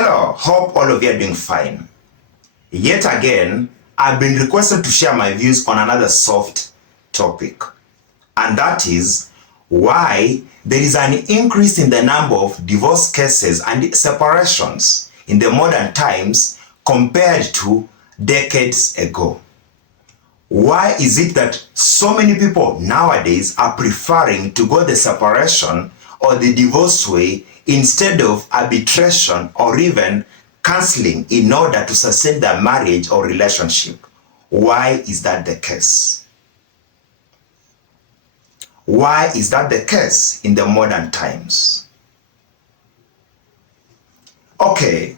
Hello, hope all of you are doing fine. Yet again, I've been requested to share my views on another soft topic, and that is why there is an increase in the number of divorce cases and separations in the modern times compared to decades ago. Why is it that so many people nowadays are preferring to go the separation or the divorce way instead of arbitration or even counseling in order to sustain their marriage or relationship? Why is that the case? Why is that the case in the modern times? Okay,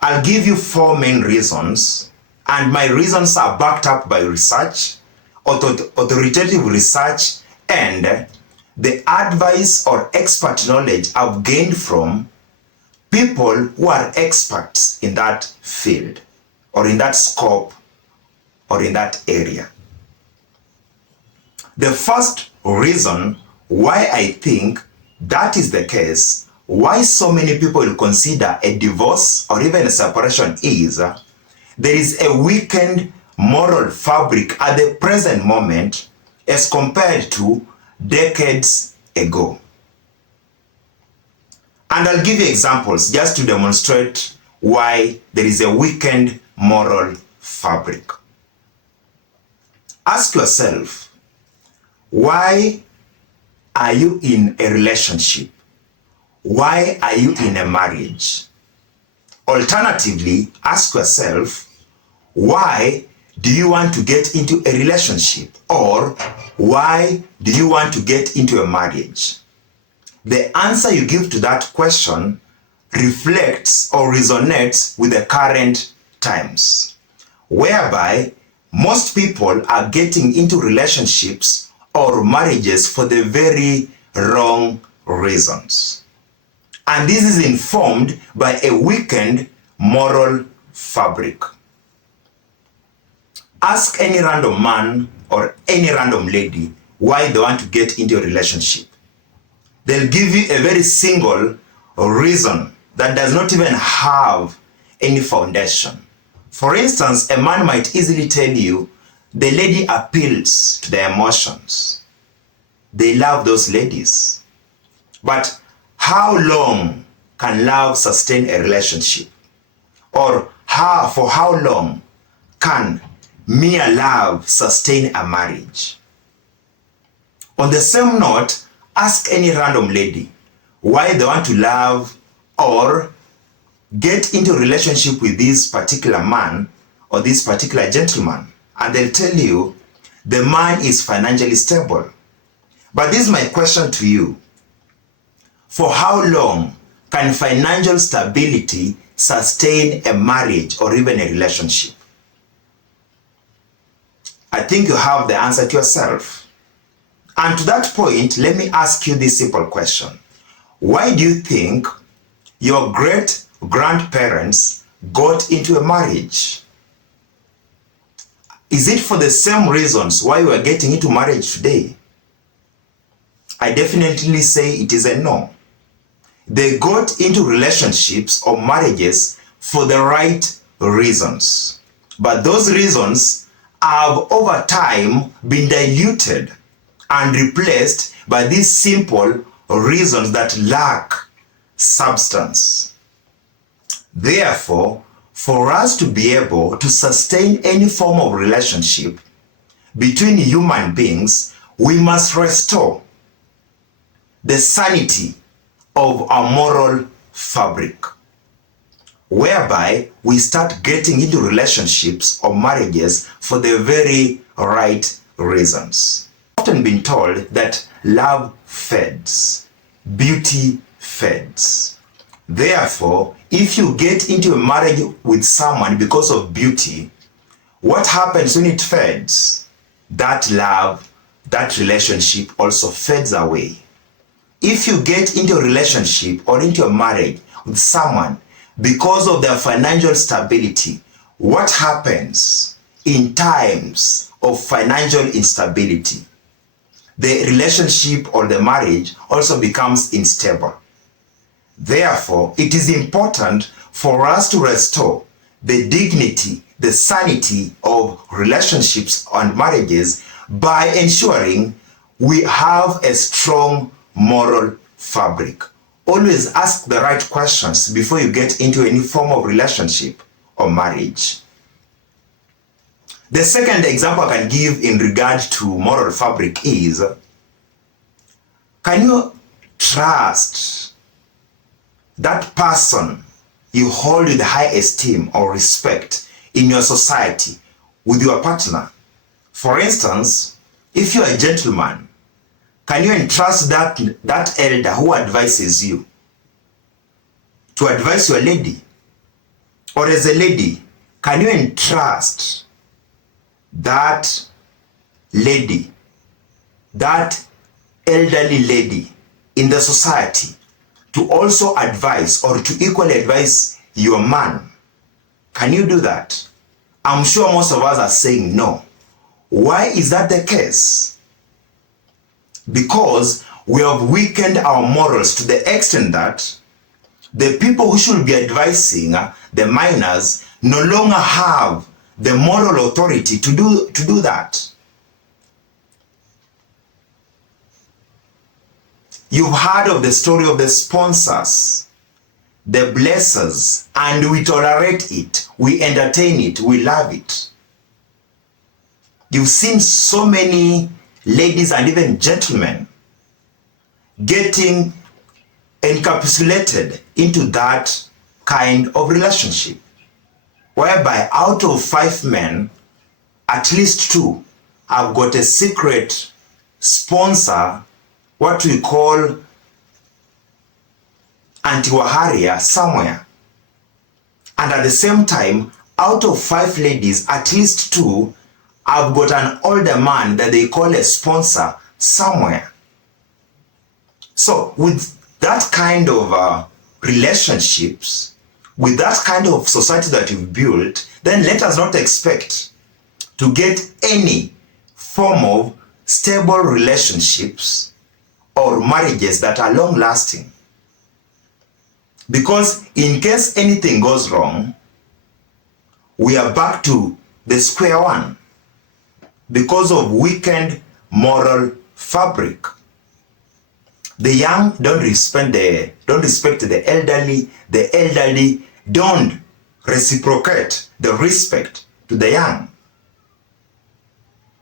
I'll give you 4 main reasons, and my reasons are backed up by research, authoritative research, and the advice or expert knowledge I've gained from people who are experts in that field or in that scope or in that area. The first reason why I think that is the case, why so many people will consider a divorce or even a separation is there is a weakened moral fabric at the present moment as compared to decades ago. And I'll give you examples just to demonstrate why there is a weakened moral fabric. Ask yourself, why are you in a relationship? Why are you in a marriage? Alternatively, ask yourself, why do you want to get into a relationship? Or why do you want to get into a marriage? The answer you give to that question reflects or resonates with the current times, whereby most people are getting into relationships or marriages for the very wrong reasons. And this is informed by a weakened moral fabric. Ask any random man or any random lady why they want to get into a relationship. They'll give you a very single reason that does not even have any foundation. For instance, a man might easily tell you the lady appeals to their emotions. They love those ladies. But how long can love sustain a relationship? Or for how long can mere love sustain a marriage? On the same note, ask any random lady why they want to love or get into a relationship with this particular man or this particular gentleman, and they'll tell you the man is financially stable. But this is my question to you. For how long can financial stability sustain a marriage or even a relationship? I think you have the answer to yourself. And to that point, let me ask you this simple question. Why do you think your great-grandparents got into a marriage? Is it for the same reasons why we are getting into marriage today? I definitely say it is a no. They got into relationships or marriages for the right reasons. But those reasons have over time been diluted and replaced by these simple reasons that lack substance. Therefore, for us to be able to sustain any form of relationship between human beings, we must restore the sanity of our moral fabric, whereby we start getting into relationships or marriages for the very right reasons. I've often been told that love fades, beauty fades. Therefore, if you get into a marriage with someone because of beauty, what happens when it fades? That love, that relationship also fades away. If you get into a relationship or into a marriage with someone because of their financial stability, what happens in times of financial instability? The relationship or the marriage also becomes unstable. Therefore, it is important for us to restore the dignity, the sanity of relationships and marriages by ensuring we have a strong moral fabric. Always ask the right questions before you get into any form of relationship or marriage. The second example I can give in regard to moral fabric is, can you trust that person you hold with high esteem or respect in your society with your partner? For instance, if you're a gentleman, can you entrust that elder who advises you to advise your lady? Or as a lady, can you entrust that lady, that elderly lady in the society to also advise or to equally advise your man? Can you do that? I'm sure most of us are saying no. Why is that the case? Because we have weakened our morals to the extent that the people who should be advising the minors no longer have the moral authority to do that. You've heard of the story of the sponsors, the blessers, and we tolerate it, we entertain it, we love it. You've seen so many ladies and even gentlemen getting encapsulated into that kind of relationship, whereby out of 5 men, at least 2 have got a secret sponsor, what we call anti-waharia somewhere. And at the same time, out of 5 ladies, at least 2 have got an older man that they call a sponsor somewhere. So with that kind of relationships, with that kind of society that you've built, then let us not expect to get any form of stable relationships or marriages that are long lasting. Because in case anything goes wrong, we are back to the square one because of weakened moral fabric. The young don't respect the elderly don't reciprocate the respect to the young.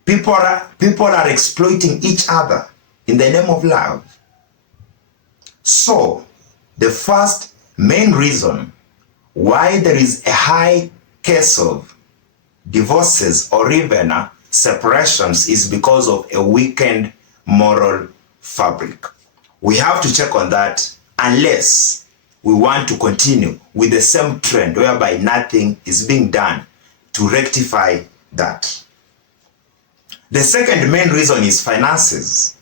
People are exploiting each other in the name of love. So, the first main reason why there is a high case of divorces or even separations is because of a weakened moral fabric. We have to check on that unless we want to continue with the same trend whereby nothing is being done to rectify that. The second main reason is finances.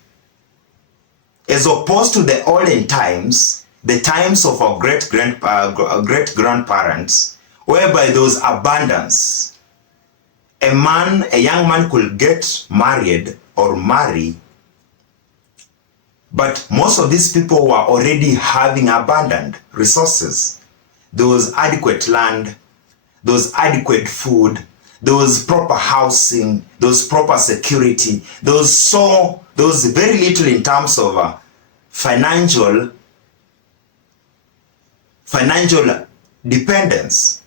As opposed to the olden times, the times of our great-grandparents, whereby there was abundance. A young man could get married or marry, but most of these people were already having abundant resources. There was adequate land, there was adequate food, there was proper housing, there was proper security, there was very little in terms of financial dependence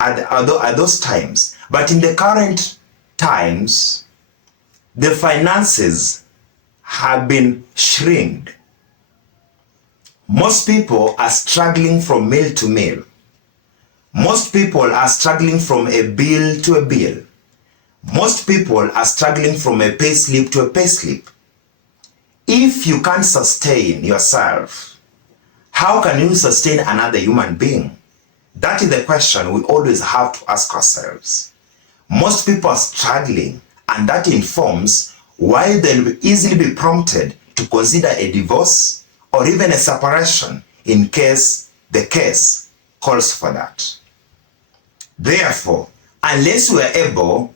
at those times. But in the current times, the finances have been shrinked. Most people are struggling from meal to meal. Most people are struggling from a bill to a bill. Most people are struggling from a pay slip to a pay slip. If you can't sustain yourself, how can you sustain another human being? That is the question we always have to ask ourselves. Most people are struggling, and that informs why they'll easily be prompted to consider a divorce or even a separation in case the case calls for that. Therefore, unless we are able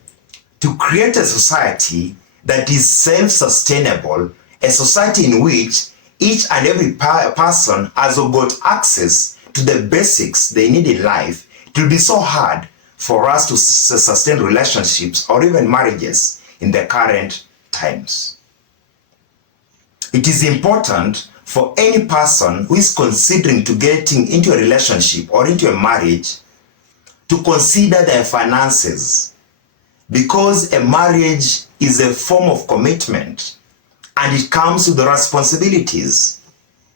to create a society that is self-sustainable, a society in which each and every person has got access to the basics they need in life, it will be so hard for us to sustain relationships or even marriages in the current times. It is important for any person who is considering to getting into a relationship or into a marriage to consider their finances, because a marriage is a form of commitment and it comes with the responsibilities.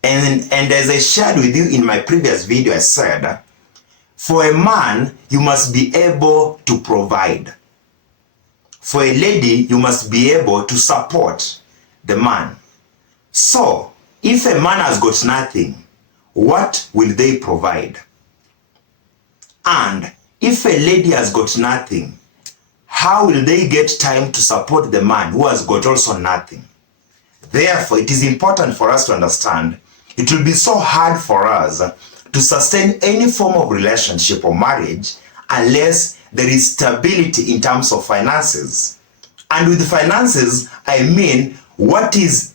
And as I shared with you in my previous video, I said, for a man, you must be able to provide. For a lady, you must be able to support the man. So, if a man has got nothing, what will they provide? And if a lady has got nothing, how will they get time to support the man who has got also nothing? Therefore, it is important for us to understand it will be so hard for us to sustain any form of relationship or marriage unless there is stability in terms of finances. And with finances, I mean what is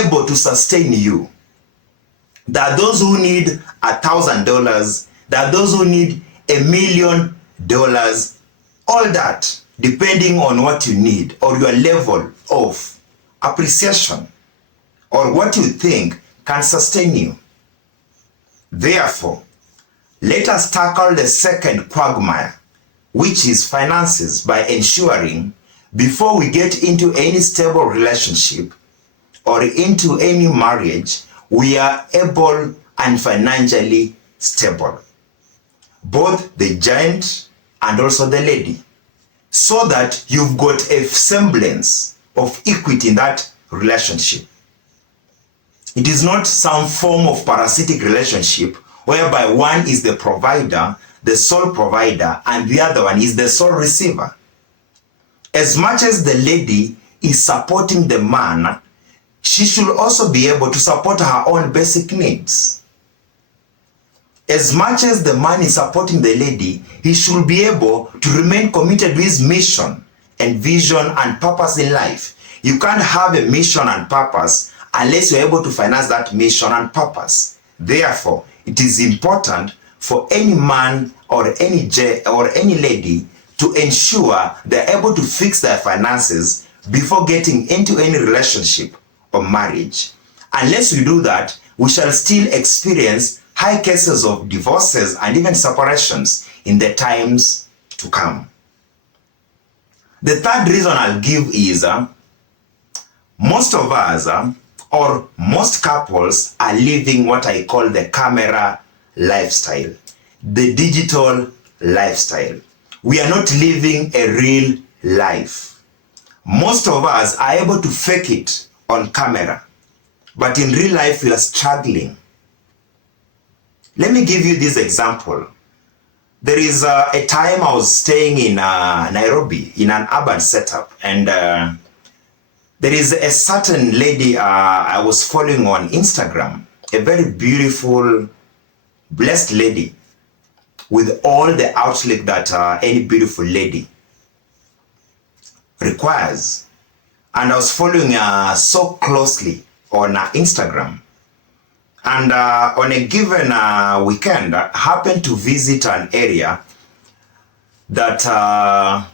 able to sustain you. There are those who need $1,000, there are those who need $1 million, all that depending on what you need or your level of appreciation or what you think can sustain you. Therefore, let us tackle the second quagmire, which is finances, by ensuring before we get into any stable relationship or into any marriage, we are able and financially stable. Both the giant and also the lady, so that you've got a semblance of equity in that relationship. It is not some form of parasitic relationship whereby one is the provider, the sole provider, and the other one is the sole receiver. As much as the lady is supporting the man, she should also be able to support her own basic needs. As much as the man is supporting the lady, he should be able to remain committed to his mission and vision and purpose in life. You can't have a mission and purpose unless you're able to finance that mission and purpose. Therefore, it is important for any man or any lady to ensure they're able to fix their finances before getting into any relationship or marriage. Unless we do that, we shall still experience high cases of divorces and even separations in the times to come. The third reason I'll give is most of us or most couples are living what I call the camera lifestyle, the digital lifestyle. We are not living a real life. Most of us are able to fake it on camera, but in real life we are struggling. Let me give you this example. There is a time I was staying in Nairobi in an urban setup, and there is a certain lady I was following on Instagram, a very beautiful, blessed lady with all the outlook that any beautiful lady requires. And I was following so closely on Instagram. And on a given weekend, I happened to visit an area that I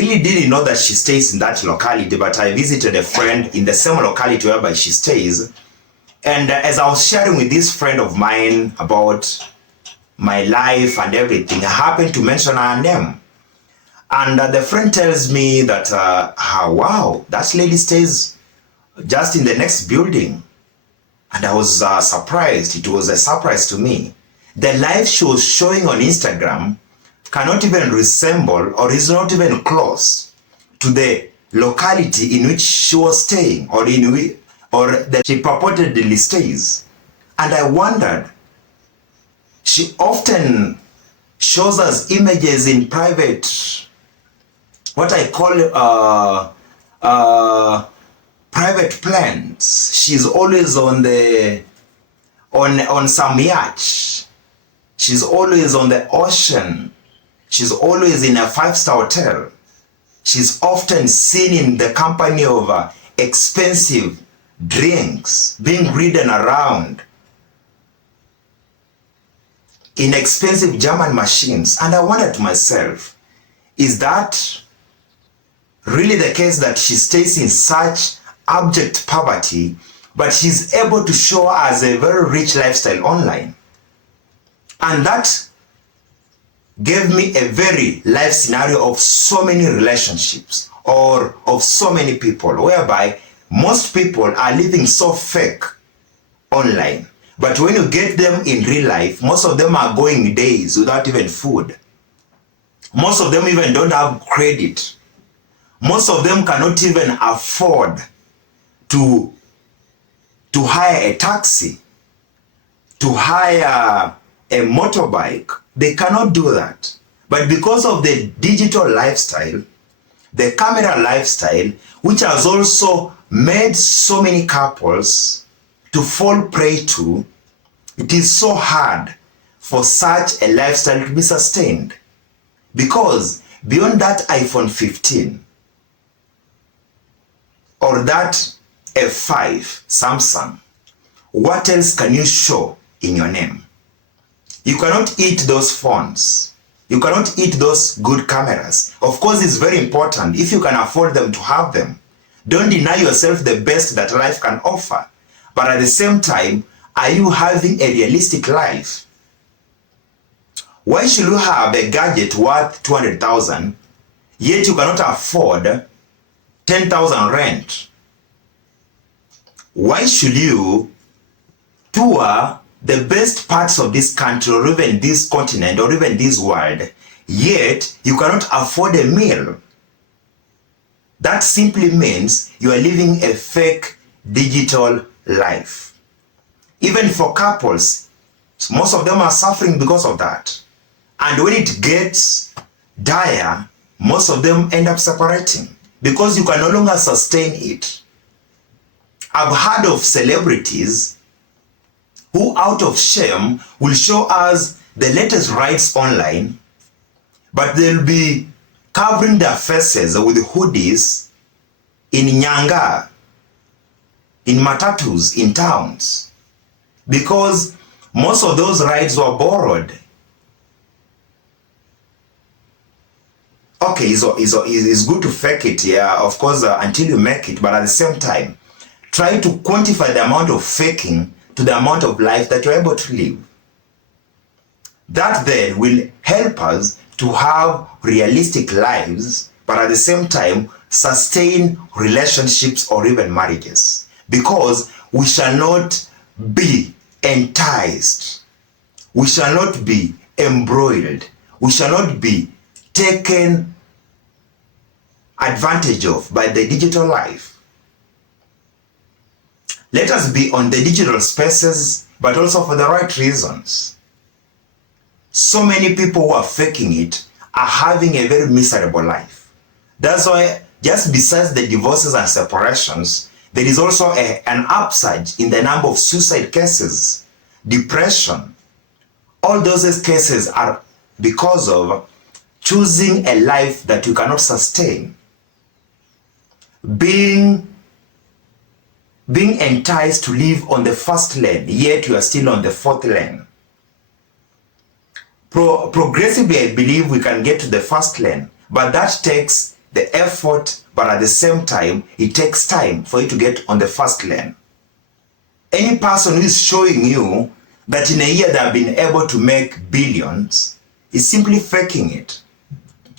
really didn't know that she stays in that locality, but I visited a friend in the same locality whereby she stays. And as I was sharing with this friend of mine about my life and everything, I happened to mention her name. And the friend tells me that, wow, that lady stays just in the next building. And I was surprised. It was a surprise to me. The life she was showing on Instagram cannot even resemble or is not even close to the locality in which she was staying or that she purportedly stays. And I wondered, she often shows us images in private, what I call private plans. She's always on some yacht. She's always on the ocean. She's always in a 5-star hotel. She's often seen in the company of expensive drinks, being ridden around in expensive German machines. And I wondered to myself, is that really the case, that she stays in such abject poverty, but she's able to show us a very rich lifestyle online? And that gave me a very live scenario of so many relationships or of so many people, whereby most people are living so fake online. But when you get them in real life, most of them are going days without even food. Most of them even don't have credit. Most of them cannot even afford to hire a taxi, to hire a motorbike. They cannot do that. But because of the digital lifestyle, the camera lifestyle, which has also made so many couples to fall prey to, it is so hard for such a lifestyle to be sustained. Because beyond that iPhone 15 or that F5 Samsung, what else can you show in your name? You cannot eat those phones. You cannot eat those good cameras. Of course, it's very important if you can afford them to have them. Don't deny yourself the best that life can offer. But at the same time, are you having a realistic life? Why should you have a gadget worth 200,000, yet you cannot afford 10,000 rent? Why should you tour the best parts of this country or even this continent or even this world, yet you cannot afford a meal? That simply means you are living a fake digital life. Even for couples, most of them are suffering because of that. And when it gets dire, most of them end up separating because you can no longer sustain it. I've heard of celebrities who, out of shame, will show us the latest rides online, but they'll be covering their faces with hoodies in Nyanga, in matatus, in towns, because most of those rides were borrowed. Okay, it's good to fake it, yeah, of course, until you make it, but at the same time, try to quantify the amount of faking to the amount of life that you're able to live. That then will help us to have realistic lives, but at the same time, sustain relationships or even marriages. Because we shall not be enticed. We shall not be embroiled. We shall not be taken advantage of by the digital life. Let us be on the digital spaces, but also for the right reasons. So many people who are faking it are having a very miserable life. That's why, just besides the divorces and separations, there is also an upsurge in the number of suicide cases, depression. All those cases are because of choosing a life that you cannot sustain. Being enticed to live on the first lane, yet you are still on the fourth lane. Progressively, I believe we can get to the first lane, but that takes the effort, but at the same time, it takes time for you to get on the first lane. Any person who is showing you that in a year they have been able to make billions is simply faking it.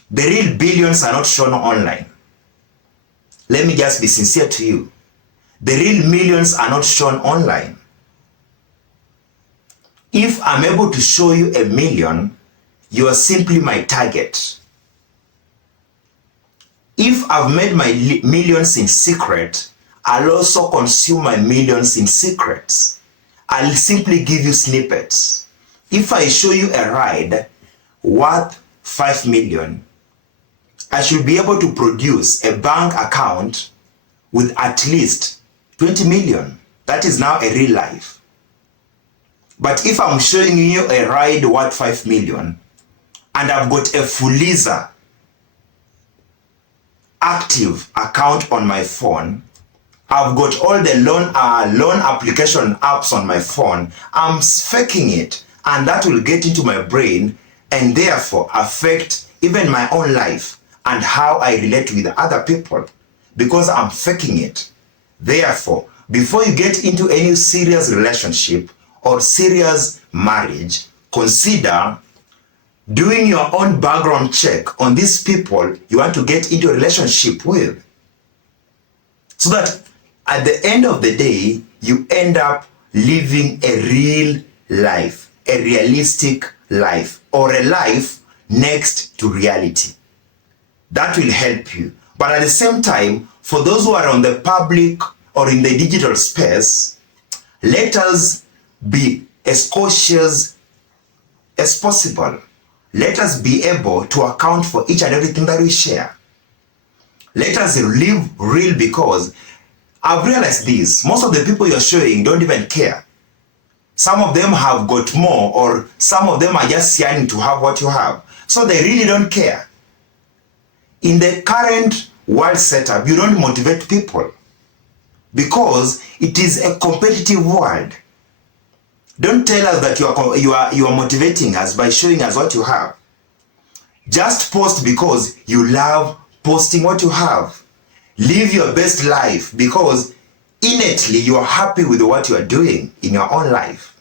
The real billions are not shown online. Let me just be sincere to you. The real millions are not shown online. If I'm able to show you a million, you are simply my target. If I've made my millions in secret, I'll also consume my millions in secrets. I'll simply give you snippets. If I show you a ride worth 5 million, I should be able to produce a bank account with at least 20 million. That is now a real life. But if I'm showing you a ride worth 5 million and I've got a Fuliza active account on my phone, I've got all the loan application apps on my phone. I'm faking it, and that will get into my brain and therefore affect even my own life and how I relate with other people because I'm faking it. Therefore, before you get into any serious relationship or serious marriage, consider doing your own background check on these people you want to get into a relationship with, so that at the end of the day, you end up living a real life, a realistic life, or a life next to reality. That will help you. But at the same time, for those who are on the public or in the digital space, let us be as cautious as possible. Let us be able to account for each and everything that we share. Let us live real, because I've realized this. Most of the people you're showing don't even care. Some of them have got more, or some of them are just yearning to have what you have. So they really don't care. In the current world setup, you don't motivate people because it is a competitive world. Don't tell us that you are motivating us by showing us what you have. Just post because you love posting what you have. Live your best life because innately you are happy with what you are doing in your own life.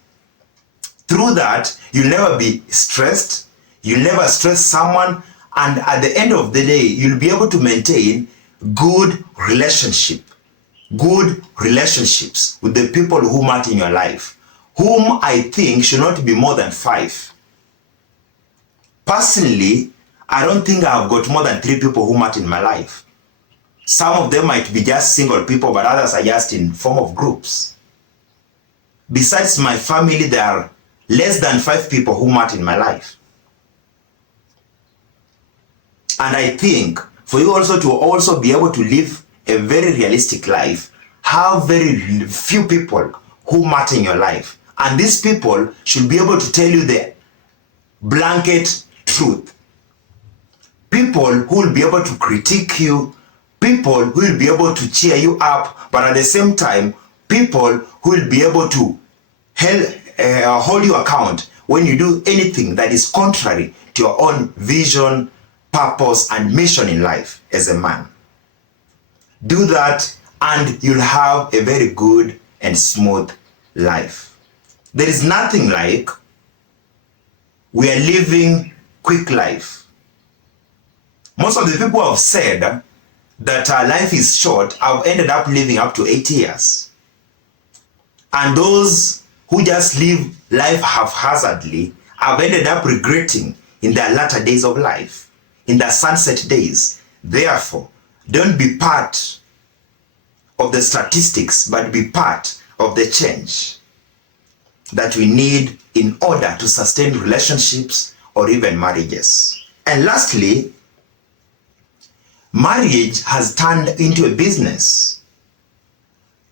Through that, you'll never be stressed, you'll never stress someone, and at the end of the day, you'll be able to maintain good relationships with the people who matter in your life, whom I think should not be more than 5. Personally, I don't think I've got more than 3 people who matter in my life. Some of them might be just single people, but others are just in form of groups. Besides my family, there are less than 5 people who matter in my life. And I think for you also to also be able to live a very realistic life, have very few people who matter in your life. And these people should be able to tell you the blanket truth. People who will be able to critique you, people who will be able to cheer you up, but at the same time, people who will be able to hold you account when you do anything that is contrary to your own vision, purpose, and mission in life as a man. Do that and you'll have a very good and smooth life. There is nothing like we are living quick life. Most of the people have said that life is short have ended up living up to 80 years. And those who just live life haphazardly have ended up regretting in their latter days of life, in their sunset days. Therefore, don't be part of the statistics, but be part of the change that we need in order to sustain relationships or even marriages. And lastly, marriage has turned into a business.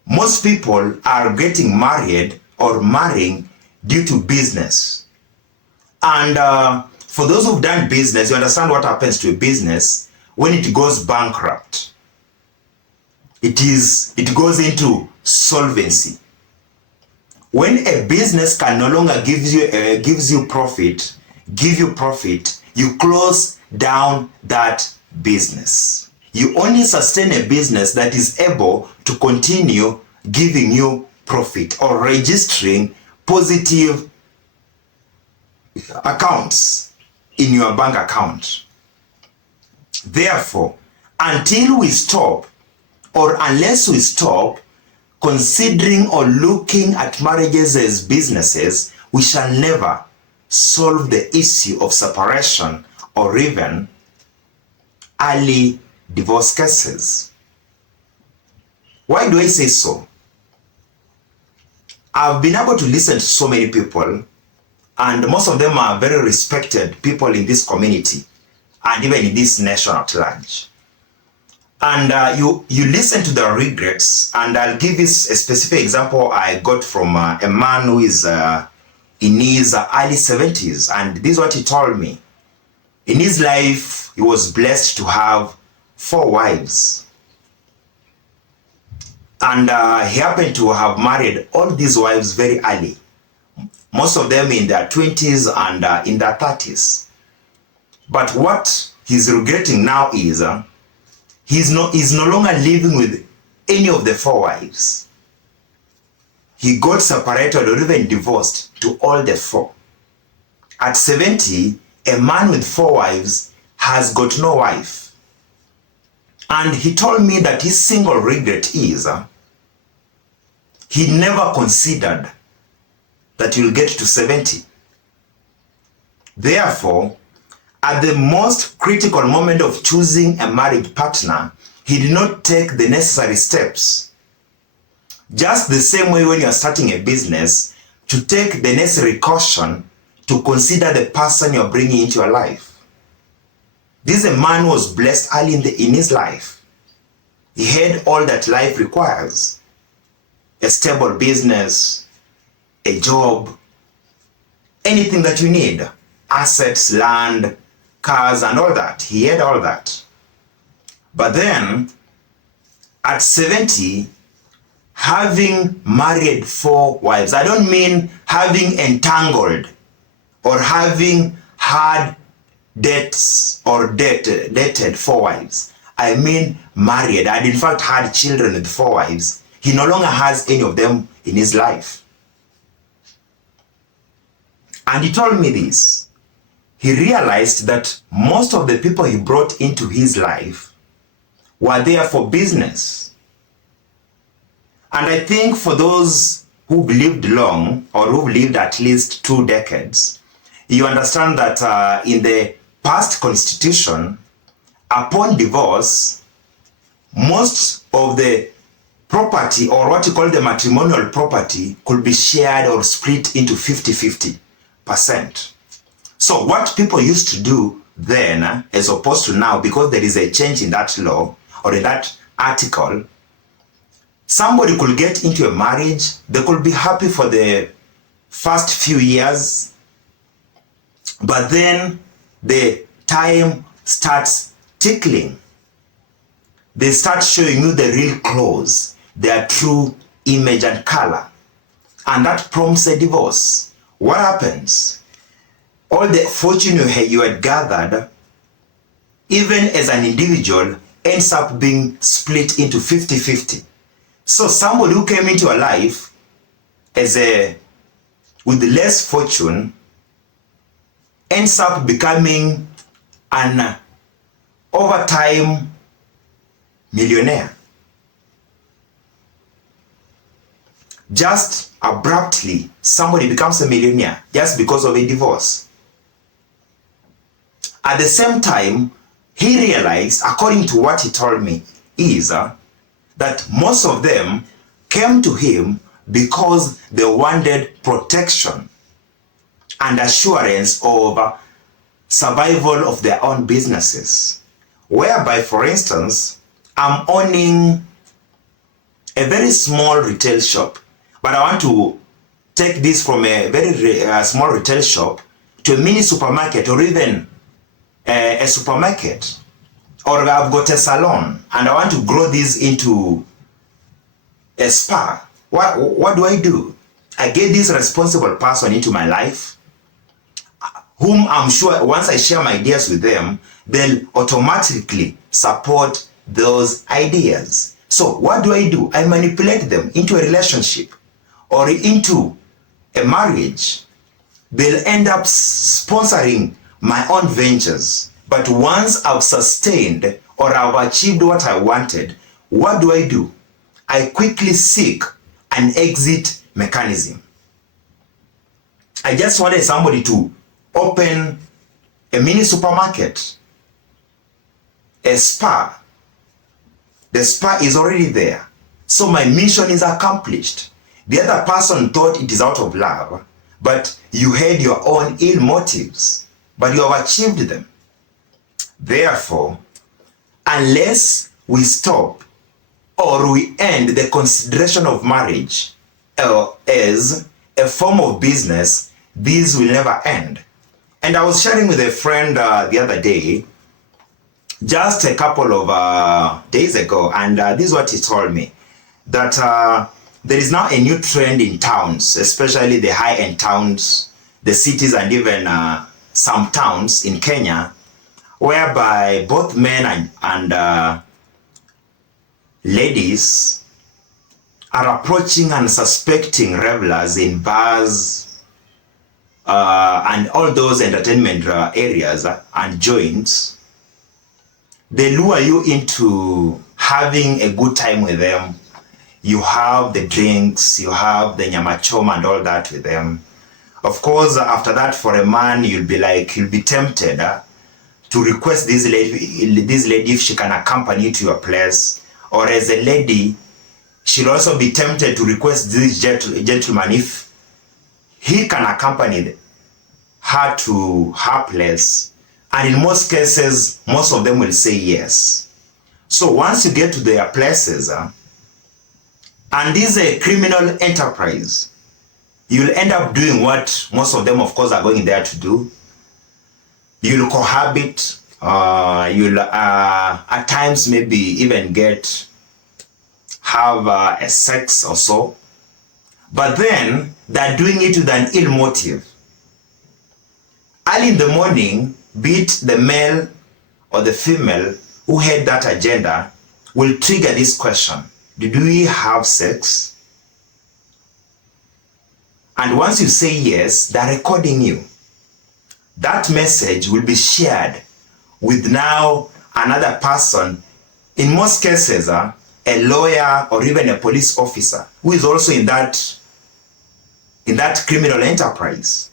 Most people are getting married or marrying due to business. And for those who've done business, you understand what happens to a business when it goes bankrupt. It goes into solvency. When a business can no longer give you profit, you close down that business. You only sustain a business that is able to continue giving you profit or registering positive accounts in your bank account. Therefore, until we stop, or unless we stop considering or looking at marriages as businesses, we shall never solve the issue of separation or even early divorce cases. Why do I say so? I've been able to listen to so many people, and most of them are very respected people in this community and even in this nation at large. And you listen to the regrets, and I'll give you a specific example I got from a man who is in his early 70s, and this is what he told me. In his life, he was blessed to have 4 wives. And he happened to have married all these wives very early. Most of them in their 20s and in their 30s. But what he's regretting now is he's no longer living with any of the 4 wives. He got separated or even divorced to all the 4. At 70, a man with 4 wives has got no wife. And he told me that his single regret is he never considered that he'll get to 70. Therefore, at the most critical moment of choosing a marriage partner, he did not take the necessary steps. Just the same way when you're starting a business, to take the necessary caution to consider the person you're bringing into your life. This is a man who was blessed early in his life. He had all that life requires. A stable business, a job, anything that you need. Assets, land, cars, and all that. He had all that. But then, at 70, having married 4 wives, I don't mean having entangled or having had dates or dated 4 wives. I mean married and in fact had children with 4 wives. He no longer has any of them in his life. And he told me this. He realized that most of the people he brought into his life were there for business. And I think for those who've lived long or who've lived at least 2 decades, you understand that in the past constitution, upon divorce, most of the property, or what you call the matrimonial property, could be shared or split into 50-50%. So what people used to do then, as opposed to now, because there is a change in that law or in that article, somebody could get into a marriage, they could be happy for the first few years, but then the time starts tickling. They start showing you the real clothes, their true image and color. And that prompts a divorce. What happens? All the fortune you had gathered, even as an individual, ends up being split into 50-50. So somebody who came into your life with less fortune ends up becoming an overtime millionaire. Just abruptly, somebody becomes a millionaire just because of a divorce. At the same time, he realized, according to what he told me, is that most of them came to him because they wanted protection and assurance of survival of their own businesses. Whereby, for instance, I'm owning a very small retail shop, but I want to take this from a very small retail shop to a mini supermarket or even a supermarket. Or I've got a salon and I want to grow this into a spa. What do? I get this responsible person into my life, whom I'm sure once I share my ideas with them, they'll automatically support those ideas. So what do? I manipulate them into a relationship or into a marriage. They'll end up sponsoring my own ventures. But once I've sustained or I've achieved what I wanted, what do? I quickly seek an exit mechanism. I just wanted somebody to open a mini supermarket, a spa. The spa is already there. So my mission is accomplished. The other person thought it is out of love, but you had your own ill motives, but you have achieved them. Therefore, unless we stop or we end the consideration of marriage as a form of business, this will never end. And I was sharing with a friend the other day, just a couple of days ago, and this is what he told me, that there is now a new trend in towns, especially the high-end towns, the cities, and even some towns in Kenya, whereby both men and ladies are approaching and suspecting revelers in bars and all those entertainment areas and joints. They lure you into having a good time with them. You have the drinks, you have the nyama choma and all that with them. Of course, after that, for a man, you'll be tempted to request this lady if she can accompany you to your place. Or as a lady, she'll also be tempted to request this gentleman if he can accompany her to her place. And in most cases, most of them will say yes. So once you get to their places, and this is a criminal enterprise, you'll end up doing what most of them, of course, are going there to do. You'll cohabit, you'll at times maybe even have a sex or so. But then they're doing it with an ill motive. Early in the morning, be it the male or the female who had that agenda, will trigger this question: did we have sex? And once you say yes, they're recording you. That message will be shared with now another person, in most cases, a lawyer or even a police officer who is also in that criminal enterprise.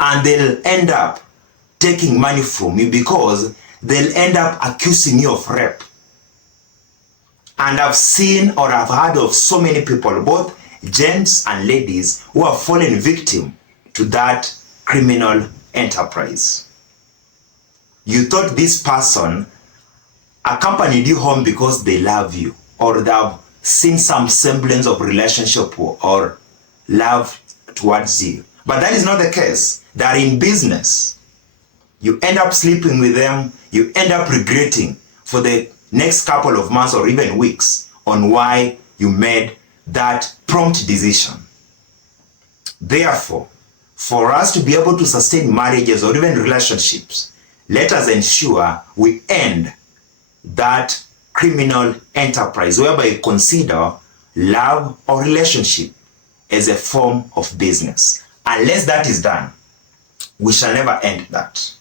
And they'll end up taking money from you because they'll end up accusing you of rape. And I've seen or I've heard of so many people, both gents and ladies, who have fallen victim to that criminal enterprise. You thought this person accompanied you home because they love you, or they've seen some semblance of relationship or love towards you. But that is not the case. They're in business. You end up sleeping with them. You end up regretting for the next couple of months or even weeks on why you made that prompt decision. Therefore, for us to be able to sustain marriages or even relationships, let us ensure we end that criminal enterprise whereby you consider love or relationship as a form of business. Unless that is done, we shall never end that.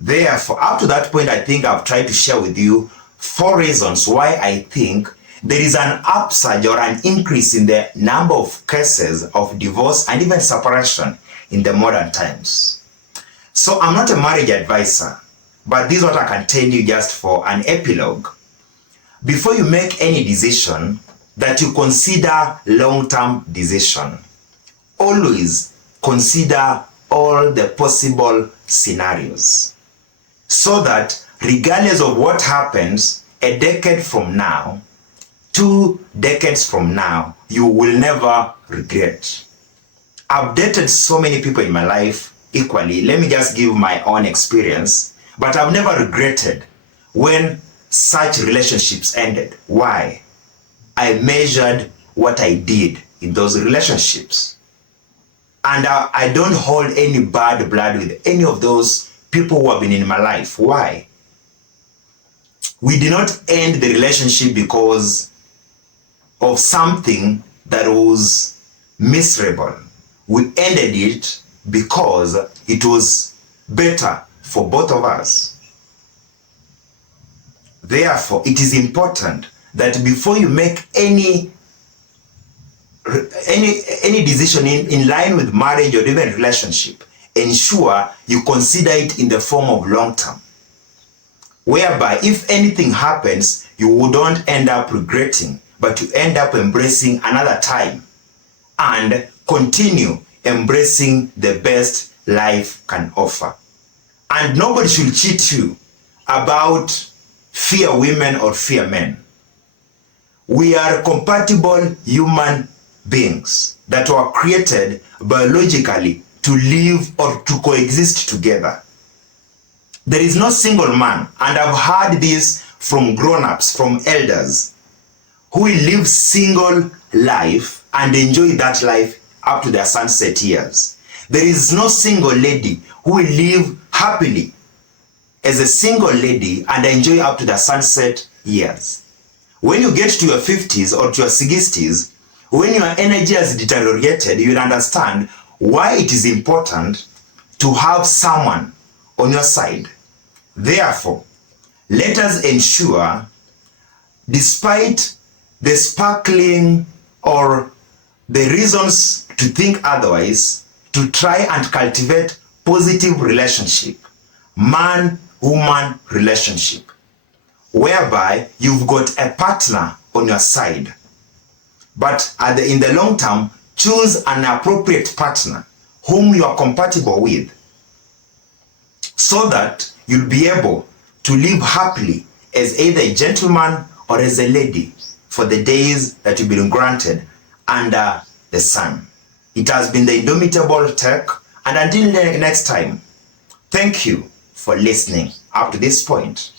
Therefore, up to that point, I think I've tried to share with you 4 reasons why I think there is an upsurge or an increase in the number of cases of divorce and even separation in the modern times. So I'm not a marriage advisor, but this is what I can tell you just for an epilogue. Before you make any decision that you consider long-term decision, always consider all the possible scenarios, so that regardless of what happens a decade from now, 2 decades from now, you will never regret. I've dated so many people in my life equally. Let me just give my own experience, but I've never regretted when such relationships ended. Why? I measured what I did in those relationships. And I don't hold any bad blood with any of those people who have been in my life. Why? We did not end the relationship because of something that was miserable. We ended it because it was better for both of us. Therefore, it is important that before you make any decision in line with marriage or even relationship, ensure you consider it in the form of long term, whereby if anything happens, you don't end up regretting, but you end up embracing another time and continue embracing the best life can offer. And nobody should cheat you about fear women or fear men. We are compatible human beings that were created biologically to live or to coexist together. There is no single man, and I've heard this from grown-ups, from elders, who will live single life and enjoy that life up to their sunset years. There is no single lady who will live happily as a single lady and enjoy up to the sunset years. When you get to your 50s or to your 60s, when your energy has deteriorated, you will understand why it is important to have someone on your side. Therefore, let us ensure, despite the sparkling or the reasons to think otherwise, to try and cultivate positive relationship, man-woman relationship, whereby you've got a partner on your side. But in the long term, choose an appropriate partner whom you are compatible with, so that you'll be able to live happily as either a gentleman or as a lady for the days that you've been granted under the sun. It has been the Indomitable Tech, and until next time, thank you for listening up to this point.